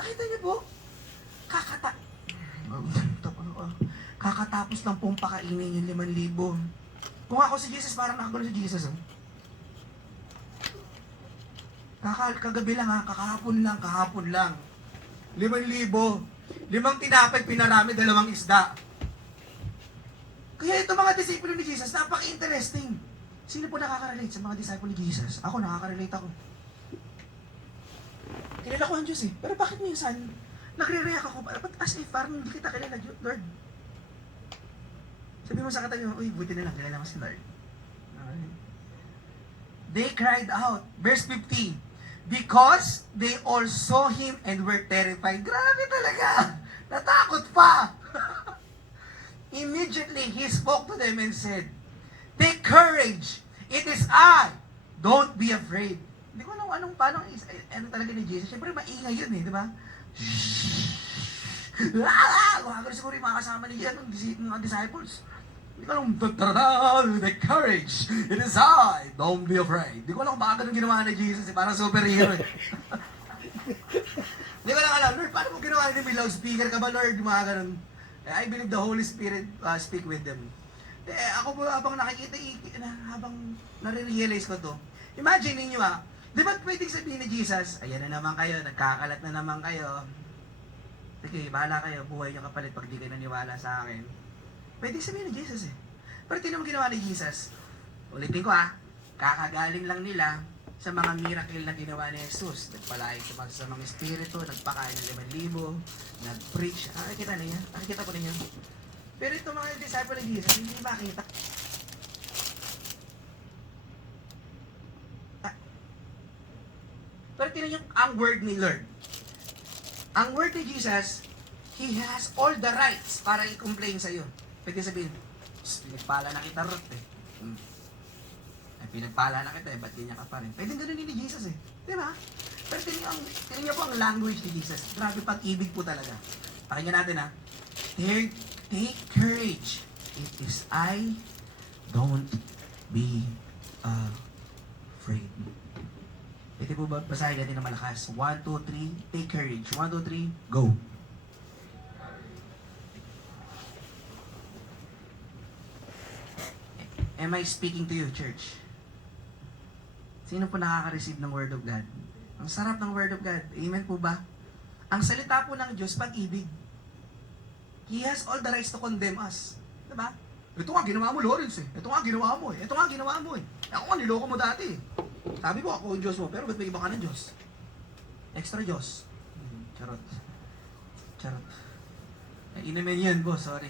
Nakita niyo po? Kakatapos lang pong pakainin yung 5,000. Kung ako si Jesus, parang nakagano si Jesus. Kagabi lang kahapon lang. 5,000. 5 tinapay, pinarami, 2 isda. Kaya itong mga disipulo ni Jesus, napaka-interesting. Sino po nakaka-relate sa mga disipulo ni Jesus? Ako, nakaka-relate ako. Kilala ko ang Diyos Pero bakit minsan, nagre-react ako, as if parang hindi kita kilala, Lord. Sabi mo sa katabi mo, uy, buti na lang, kilala mo si Lord. Okay. They cried out. Verse 50. Because they all saw Him and were terrified. Grabe talaga! Natakot pa! Immediately, He spoke to them and said, take courage! It is I! Don't be afraid. Hindi ko alam ano talaga ni Jesus. Siyempre, maingay yun di ba? Mga siguro yung mga kasama ni mga disciples. Hindi ko alam, take courage! It is I! Don't be afraid. Hindi ko alam kung baka ganun ginawa ni Jesus. Parang superhero Hindi ko lang alam, Lord, paano mo ginawa ni may loudspeaker ka ba, Lord? Mga ganun. I believe the Holy Spirit speak with them. Ako po habang nakikita, habang nare-realize ko to, imagine ninyo di ba pwedeng sabihin ni Jesus, ayan na naman kayo, nagkakalat na naman kayo. Sige, bahala kayo, buhay niyo kapalit pag di kayo naniwala sa akin. Pwede sabihin ni Jesus eh. Pero tingnan mo ginawa ni Jesus. Ulitin ko kakagaling lang nila sa mga miracle na ginawa ni Jesus. Nagpalain sa mga espiritu, nagpakain ng 5,000, nag-preach. Nakikita niya? Nakikita po ninyo? Pero itong mga disciple ni Jesus, hindi makita. Pero tingnan niyo ang word ni Lord. Ang word ni Jesus, He has all the rights para i-complain sa'yo. Pwede sabihin, pinagpala na kita rot eh. Ay, pinagpala na kita eh, ba't ganyan ka pa rin? Pwede ganun ni Jesus eh. Di ba? Pero tingnan niyo po ang language ni Jesus. Grabe pag-ibig po talaga. Pakinggan natin Take courage. It is I. Don't be afraid. Pwede po ba basahin natin na malakas? 1, 2, 3, take courage. 1, 2, 3, go. Am I speaking to you, church? Sino po nakaka-receive ng Word of God? Ang sarap ng Word of God. Amen po ba? Ang salita po ng Diyos, pag-ibig. He has all the rights to condemn us. Diba? Ito nga ginawa mo, Lawrence eh. Ito nga ginawa mo eh. Ito nga ginawa mo eh. Ako nga, niloko mo dati eh. Sabi ko, ako ang Diyos mo, pero ba't may iba ka ng Diyos? Extra Diyos. Charot. Charot. Inamen yun po, sorry.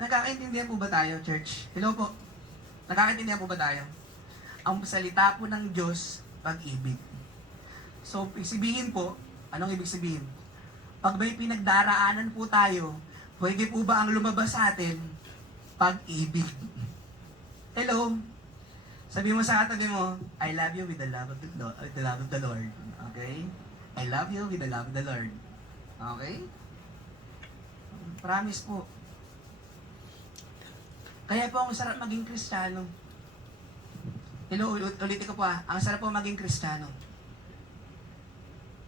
Nakakaintindihan po ba tayo, church? Hello po. Nakakaintindihan po ba tayo? Ang salita po ng Diyos, pag-ibig. So, sabihin po, anong ibig sabihin? Pag may pinagdaraanan po tayo, pwede po ba ang lumabas sa atin? Pag-ibig. Hello? Sabi mo sa katabi mo, I love you with the love of the Lord. Okay? I love you with the love of the Lord. Okay? Promise po. Kaya po ang sarap maging Kristiyano. Hello, ulitin ko po ang sarap po maging Kristiyano.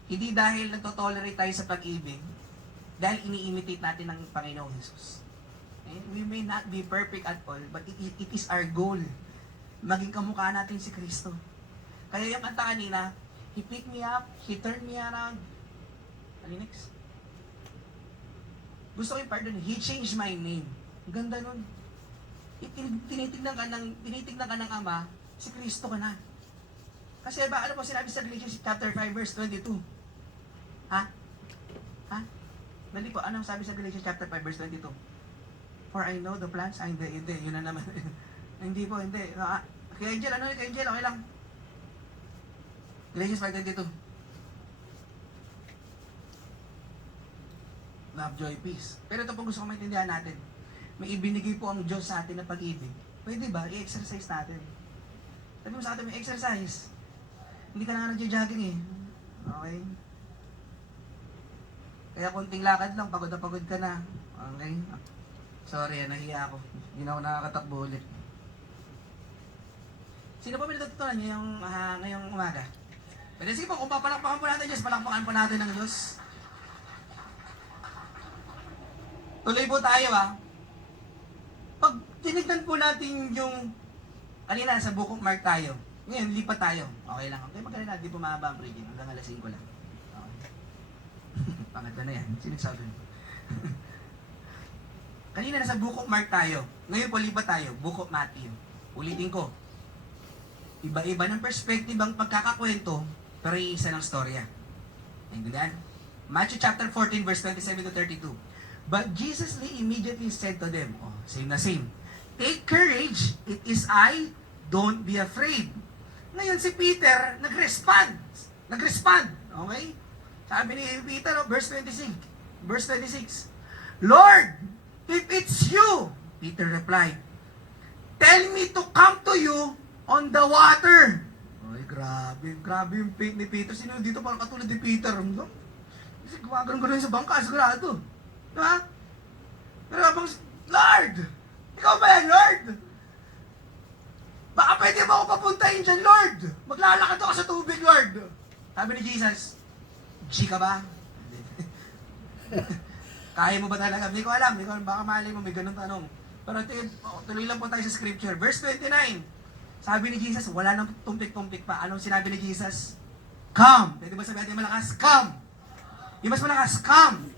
Hindi dahil nagtotolerate tayo sa pag-ibig, dahil ini-imitate natin ng Panginoong Jesus. Okay? We may not be perfect at all, but it is our goal. Maging kamukha natin si Kristo. Kaya yung kanta kanina, He picked me up, He turned me around. Ano next? Gusto ko yung part dun, He changed my name. Ang ganda nun. Tinitignan ka ng Ama, si Kristo ka na. Kasi ba, ano po sinabi sa Galatians chapter 5 verse 22? Ha? Dali po, anong sabi sa Galatians chapter 5 verse 22? For I know the plans, hindi, yun na naman. Hindi po, hindi. Kay Angel, kay Angel, okay lang. Galatians 5:22. Love, joy, peace. Pero ito po gusto ko maintindihan natin. May ibinigay po ang Diyos sa atin na pag-ibig. Pwede ba? I-exercise natin. Sabi mo sa atin, may exercise. Hindi ka na nag-jogging eh. Okay? Kaya konting lakad lang, pagod na pagod ka na. Okay? Sorry, nahiya ako. Hindi na ako nakakatakbo ulit. Sino pa pinatutunan niyo ngayong umaga? Pwede sige po, kung papalakpakan po natin Diyos, palakpakan po natin ng Diyos. Tuloy po tayo Pag tinignan po natin yung, kanina sa book of Mark tayo, ngayon lipat tayo. Okay lang. Okay, magkano di po mahaba ang preaching. Hanggang alas 5 lang. Okay. Pangat na yan. Sinagsabi. Kanina nasa book of Mark tayo. Ngayon po lipat tayo. Book of Matthew. Ulitin ko. Iba-iba ng perspective ang pagkakakwento, pero iisa ng storya. Naintindihan? Matthew chapter 14, verse 27 to 32. But Jesus immediately said to them, same na same, take courage, it is I, don't be afraid. Ngayon si Peter, nag-respond. Okay? Sabi ni Peter, verse 26, Lord, if it's you, Peter replied, tell me to come to you on the water. Ay, grabe yung faith ni Peter. Sino dito parang katulad ni Peter? Kasi gumagano'n sa bangka, sigurado. Diba? Pero abang, Lord! Ikaw ba yan, Lord? Baka pwede mo ako papuntahin dyan, Lord? Maglalakad ako sa tubig, Lord. Sabi ni Jesus, G ka ba? Kaya mo ba talaga? Hindi ko alam. Baka mali mo, may ganun tanong. Pero tuloy lang po tayo sa scripture. Verse 29. Sabi ni Jesus, wala nang tumpik-tumpik pa. Anong sinabi ni Jesus? Come. Pwede ba sabihin natin malakas? Come. Yung mas malakas, come.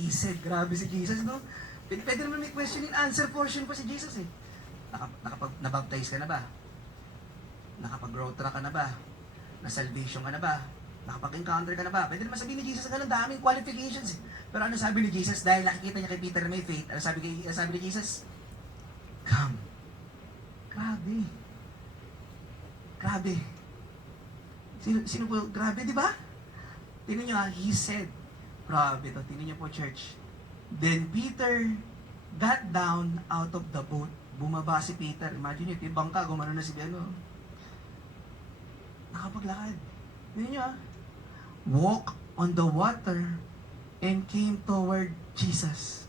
He said, grabe si Jesus, no? Pwede naman may question and answer portion pa si Jesus eh. Nabaptize ka na ba? Nakapag-road track ka na ba? Na-salvation ka na ba? Nakapag-encounter ka na ba? Pwede naman sabihin ni Jesus ang ganun daming qualifications eh. Pero ano sabi ni Jesus? Dahil nakikita niya kay Peter na may faith, ano sabi ni Jesus? Come. Grabe. Grabe. Sino po? Grabe, di ba? Tingnan niyo ha, he said, grabe to, tingnan niyo po church. Then Peter got down out of the boat. Bumaba si Peter. Imagine niyo, yung bangka, gumano na si ano. Nakapaglakad. Tingnan niyo ha. Walk on the water and came toward Jesus.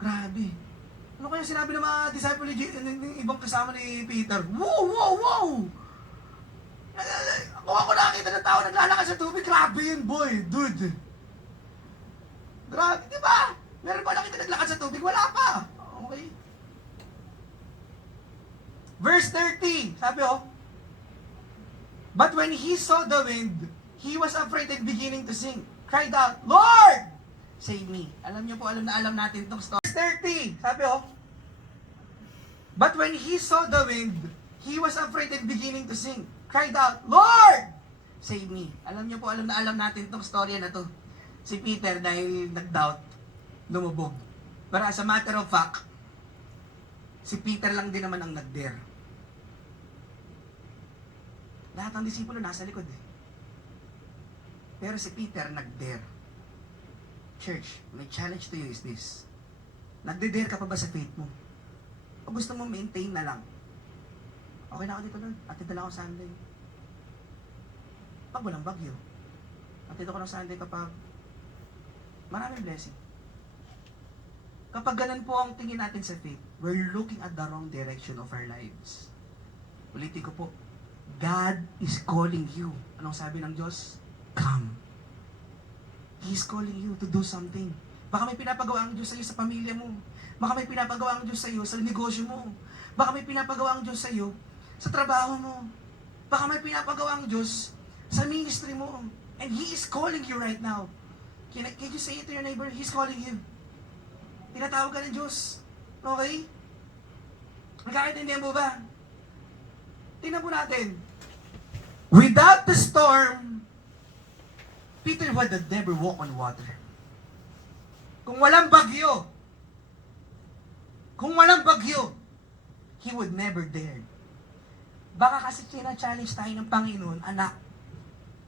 Grabe. Ano kaya sinabi ng mga disciple ng ibang kasama ni Peter? Wow, wow, wow! Kung ako nakakita ng tao naglalakad sa tubig, grabe yun, boy, dude. Grabe, di ba? Meron ba nakita naglakad sa tubig? Wala pa. Okay. Verse 30, sabi but when he saw the wind, he was afraid and beginning to sing. Cried out, Lord, save me. Alam niyo po, alam natin itong story. Verse 30, sabi but when he saw the wind, he was afraid and beginning to sing. Cried out, Lord, save me. Alam niyo po, alam natin itong storya na to. Si Peter, dahil nag-doubt, lumubog. Pero as a matter of fact, si Peter lang din naman ang nag-dare. Lahat ng disipulo nasa likod eh. Pero si Peter nag-dare. Church, my challenge to you is this. Nagde-dare ka pa ba sa faith mo? O gusto mo maintain na lang? Okay na ako dito, Lord. Atid na lang ako Sunday. Pag walang bagyo. Atid ako ng Sunday kapag maraming blessing. Kapag ganun po ang tingin natin sa faith, we're looking at the wrong direction of our lives. Ulitin ko po, God is calling you. Anong sabi ng Diyos? Come. He's calling you to do something. Baka may pinapagawa ang Diyos sa iyo sa pamilya mo. Baka may pinapagawa ang Diyos sa iyo sa negosyo mo. Baka may pinapagawa ang Diyos sa iyo sa trabaho mo. Baka may pinapagawa ang Diyos sa ministry mo. And He is calling you right now. Can you say it to your neighbor? He's calling you. Tinatawag ka ng Diyos. Okay? Nagkakaintindihan mo ba? Tingnan po natin. Without the storm, Peter would have never walk on water. Kung walang bagyo, he would never dare. Baka kasi challenge tayo ng Panginoon, anak,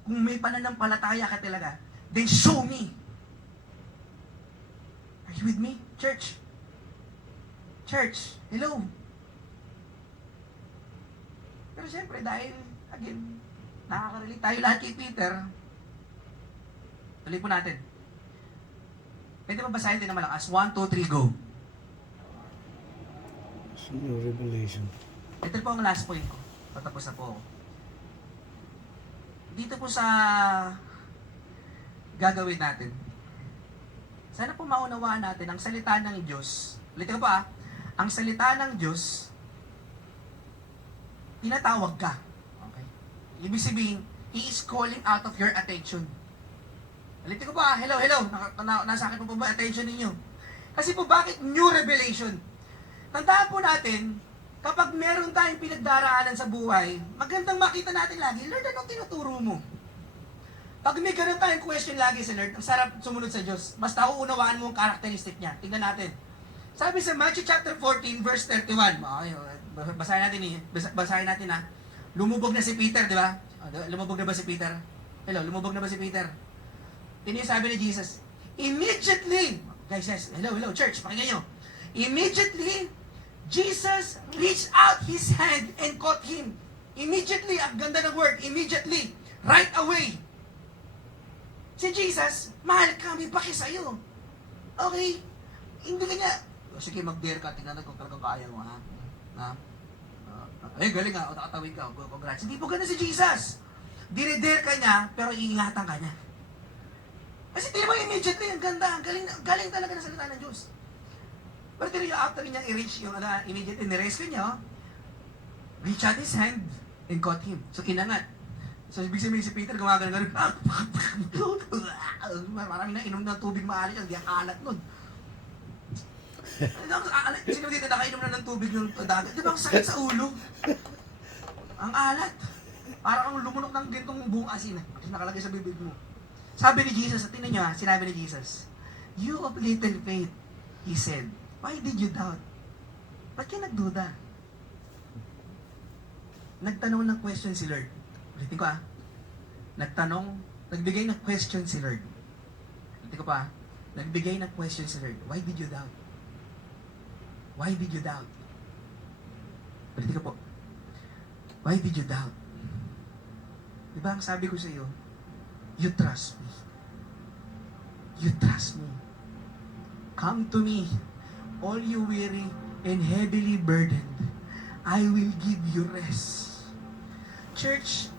kung may pananampalataya ka talaga, then show me. Are you with me? Church? Church, hello? Pero siyempre, dahil, again, nakaka-relate tayo lahat kay Peter, tuloy po natin. Pwede ba basahin din na malakas? 1, 2, 3, go. No revelation. Ito po ang last point ko. Patapos na po ako. Dito po sa gagawin natin. Sana po maunawaan natin ang salita ng Diyos. Ulitin ko pa ang salita ng Diyos, tinatawag ka. Okay? Ibig sabihin, He is calling out of your attention. Ulitin ko pa, hello. Nasa akin po ba attention ninyo? Kasi po bakit new revelation? Tandaan po natin, kapag meron tayong pinagdaraanan sa buhay, magandang makita natin lagi, Lord, anong tinuturo mo? Pag may ganun tayong question lagi sa Lord, ang sarap sumunod sa Diyos. Basta uunawaan mo ang characteristic niya. Tingnan natin. Sabi sa Matthew chapter 14, verse 31. Okay, basahin natin ha. Lumubog na si Peter, di ba? Lumubog na ba si Peter? Hello, lumubog na ba si Peter? Tingnan yung sabi ni Jesus. Immediately, guys, hello, church, pakinggan nyo. Immediately, Jesus reached out His hand and caught him. Immediately, ang ganda ng word, immediately, right away. Si Jesus, mahal kami, baki sa'yo. Okay? Hindi kanya, sige, mag-dare ka, tingnan kung talagang kaya mo, ha? Galing ha, nakatawid ka, congrats. Hindi po ganun si Jesus. Dinedare ka niya, pero iingatan ka niya. Kasi tingnan mo immediately, ang ganda, ang galing talaga ng salita ng Diyos. Pero tingnan nyo, after niya i-reach yung immediately, ni-raise ka niya, reach out His hand and caught him. So, inangat. So, ibig sabihin si Peter gumagano. Maraming nainom ng tubig maalit. Hindi ang alat nun. Sino dito nakainom na ng tubig ng dagat? Di ba ang sakit sa ulo? Ang alat. Parang ang lumunok ng gintong buong asin. Nakalagay sa bibig mo. Sabi ni Jesus, at tingnan nyo ha, sinabi ni Jesus, "You of little faith," He said, "why did you doubt?" Ba't ka nagduda? Nagtanong ng question si Lord. Ulitin ko nagbigay ng question si Lord. Ulitin ko pa, nagbigay ng question si Lord. Why did you doubt? Why did you doubt? Ulitin ko po, why did you doubt? Diba ang sabi ko sa iyo, you trust me. You trust me. Come to me, all you weary and heavily burdened. I will give you rest. Church,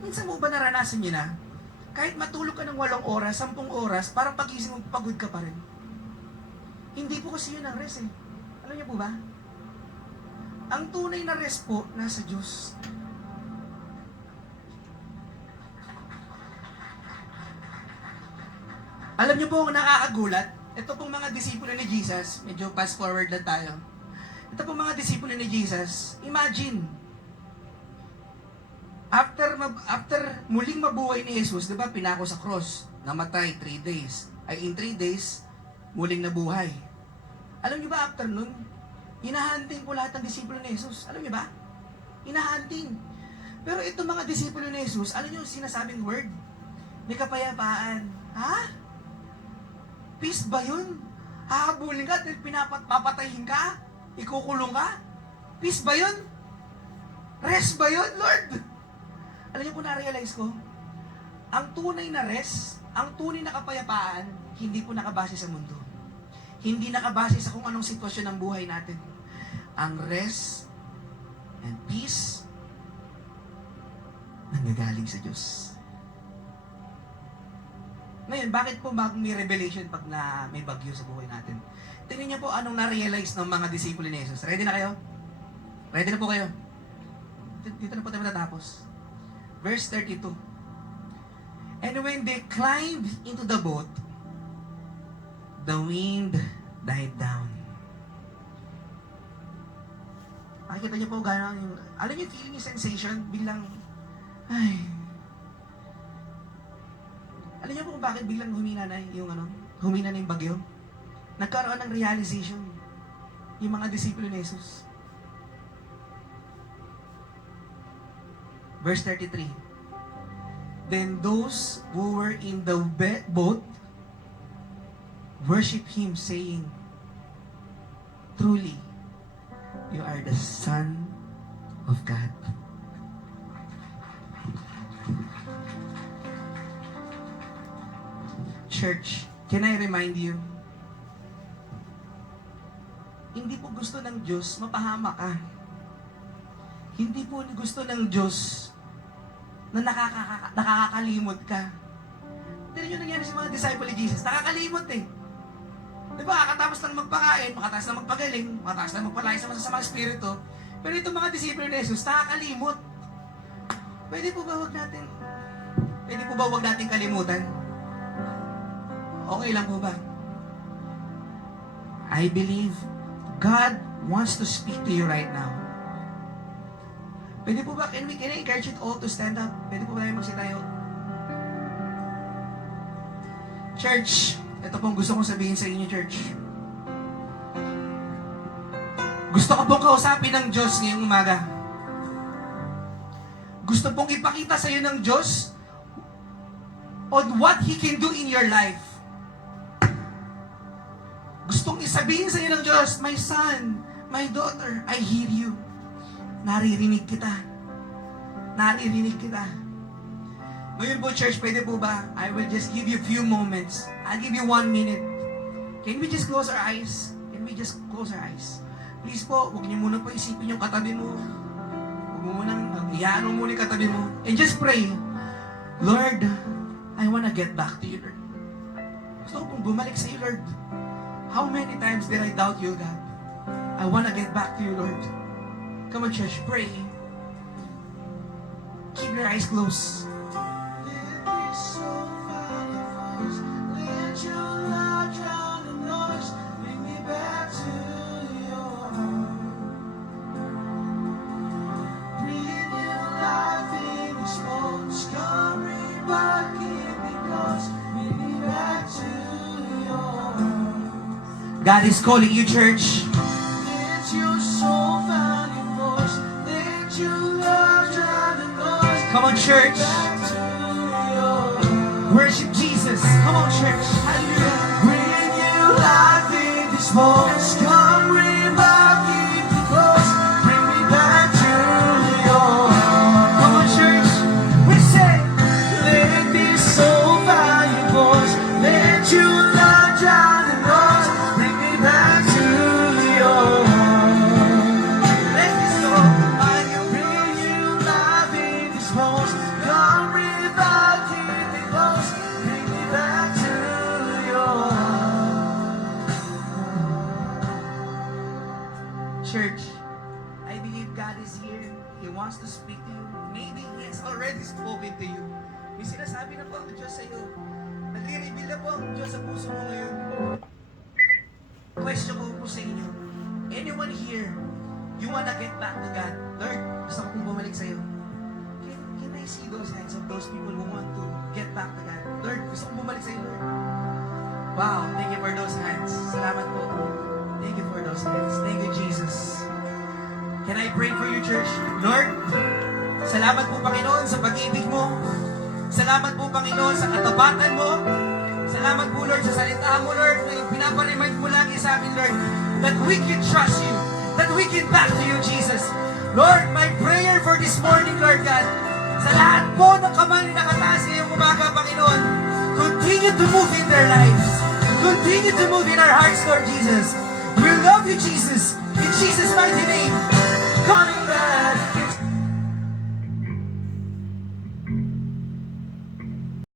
minsan mo ba naranasan niyo na? Kahit matulog ka ng 8 oras, 10 oras, parang pagising mo, pagod ka pa rin. Hindi po kasi yun ang rest eh. Alam niyo po ba? Ang tunay na rest po, nasa Diyos. Alam niyo po ang nakakagulat? Ito pong mga disipulo ni Jesus, medyo fast forward lang tayo. Ito pong mga disipulo ni Jesus, imagine, after muling mabuhay ni Jesus, di ba, pinako sa cross, namatay 3 days. Ay in 3 days, muling nabuhay. Alam niyo ba after nun, hinahunting po lahat ng disipulo ni Jesus. Alam niyo ba? Hinahunting. Pero itong mga disipulo ni Jesus, alam niyo yung sinasabing word? May kapayapaan. Ha? Peace ba yun? Hahabulin ka at papatayin ka? Ikukulong ka? Peace ba yun? Rest ba yun, Lord? Alam niyo po na-realize ko, ang tunay na rest, ang tunay na kapayapaan, hindi po nakabase sa mundo. Hindi nakabase sa kung anong sitwasyon ng buhay natin. Ang rest and peace nanggagaling sa Diyos. Ngayon, bakit po may revelation pag may bagyo sa buhay natin? Tingnan niyo po anong na-realize ng mga disipulo ni Jesus. Ready na kayo? Ready na po kayo? Dito na po tayo matatapos. Verse 32. And when they climbed into the boat, the wind died down. Makikita niyo po gano'n yung, alam niyo, feeling yung sensation, biglang, alam niyo po kung bakit biglang humina na yung bagyo? Nagkaroon ng realization yung mga disipulo ni Jesus. Verse 33. Then those who were in the boat worship Him, saying, "Truly, you are the Son of God." Church, can I remind you, hindi po gusto ng Diyos mapahamak ka. Hindi po gusto ng Diyos na nakakakalimot ka. Tignan nyo nangyari sa mga disciple ni Jesus, nakakalimot eh. Diba, kakatapos lang magpakain, makatapos lang magpagaling, makatapos lang magpalaya sa masasamang espiritu, pero itong mga disipulo ni Jesus, nakakalimot. Pwede po ba wag natin kalimutan? Okay lang po ba? I believe God wants to speak to you right now. Pwede po ba, can I encourage you all to stand up? Pwede po ba tayo magsitayo? Church, ito pong gusto kong sabihin sa inyo, church. Gusto ko pong kausapin ng Diyos ngayong umaga. Gusto pong ipakita sa iyo ng Diyos on what He can do in your life. Gustong isabihin sa iyo ng Diyos, my son, my daughter, I hear you. Naririnig kita. Naririnig kita. Ngayon po, church, pwede po ba? I will just give you a few moments. I'll give you 1 minute. Can we just close our eyes? Can we just close our eyes? Please po, huwag niyo muna po isipin yung katabi mo. Huwag mo munang, iyaan mo muna yung katabi mo. And just pray, Lord, I wanna get back to you, Lord. Gusto ko pong bumalik sa iyo, Lord. How many times did I doubt you, God? I wanna get back to you, Lord. Come on, church, pray. Keep your eyes closed. God is calling you, church. Come on, church. Worship Jesus. Come on, church. Hallelujah. Bring you life in this moment. Come revive me close. Bring me back to your heart. Come on, church. We say, let this soul find your voice. Let your love drown the noise. Bring me back to your heart. Let this soul find your bring you life in this moment. Come revive, keep me close. Bring me back to your heart. Church, I believe God is here. He wants to speak to you. Maybe He has already spoken to you. May sinasabi na po ang Diyos sa iyo. Nagre-reveal na po ang Diyos sa puso mo ngayon. Question ko po sa inyo. Anyone here, you wanna get back to God? Lord, gusto ko pong bumalik sa iyo. Can I see those hands of those people who want to get back to God? Lord, gusto kong bumalik sa iyo, Lord. Wow, thank you for those hands. Salamat po. Thank you for those hands. Thank you, Jesus. Can I pray for you, church? Lord, salamat po, Panginoon, sa pag-ibig mo. Salamat po, Panginoon, sa katapatan mo. Salamat po, Lord, sa salita mo, Lord, na pinaparemind mo lagi sa amin, Lord, that we can trust you, that we can back to you, Jesus. Lord, my prayer for this morning, Lord God, sa lahat po ng kamay na nakataas ngayong umaga, Panginoon, continue to move in their lives. Continue to move in our hearts, Lord Jesus. We love you, Jesus. In Jesus' mighty name. Come on.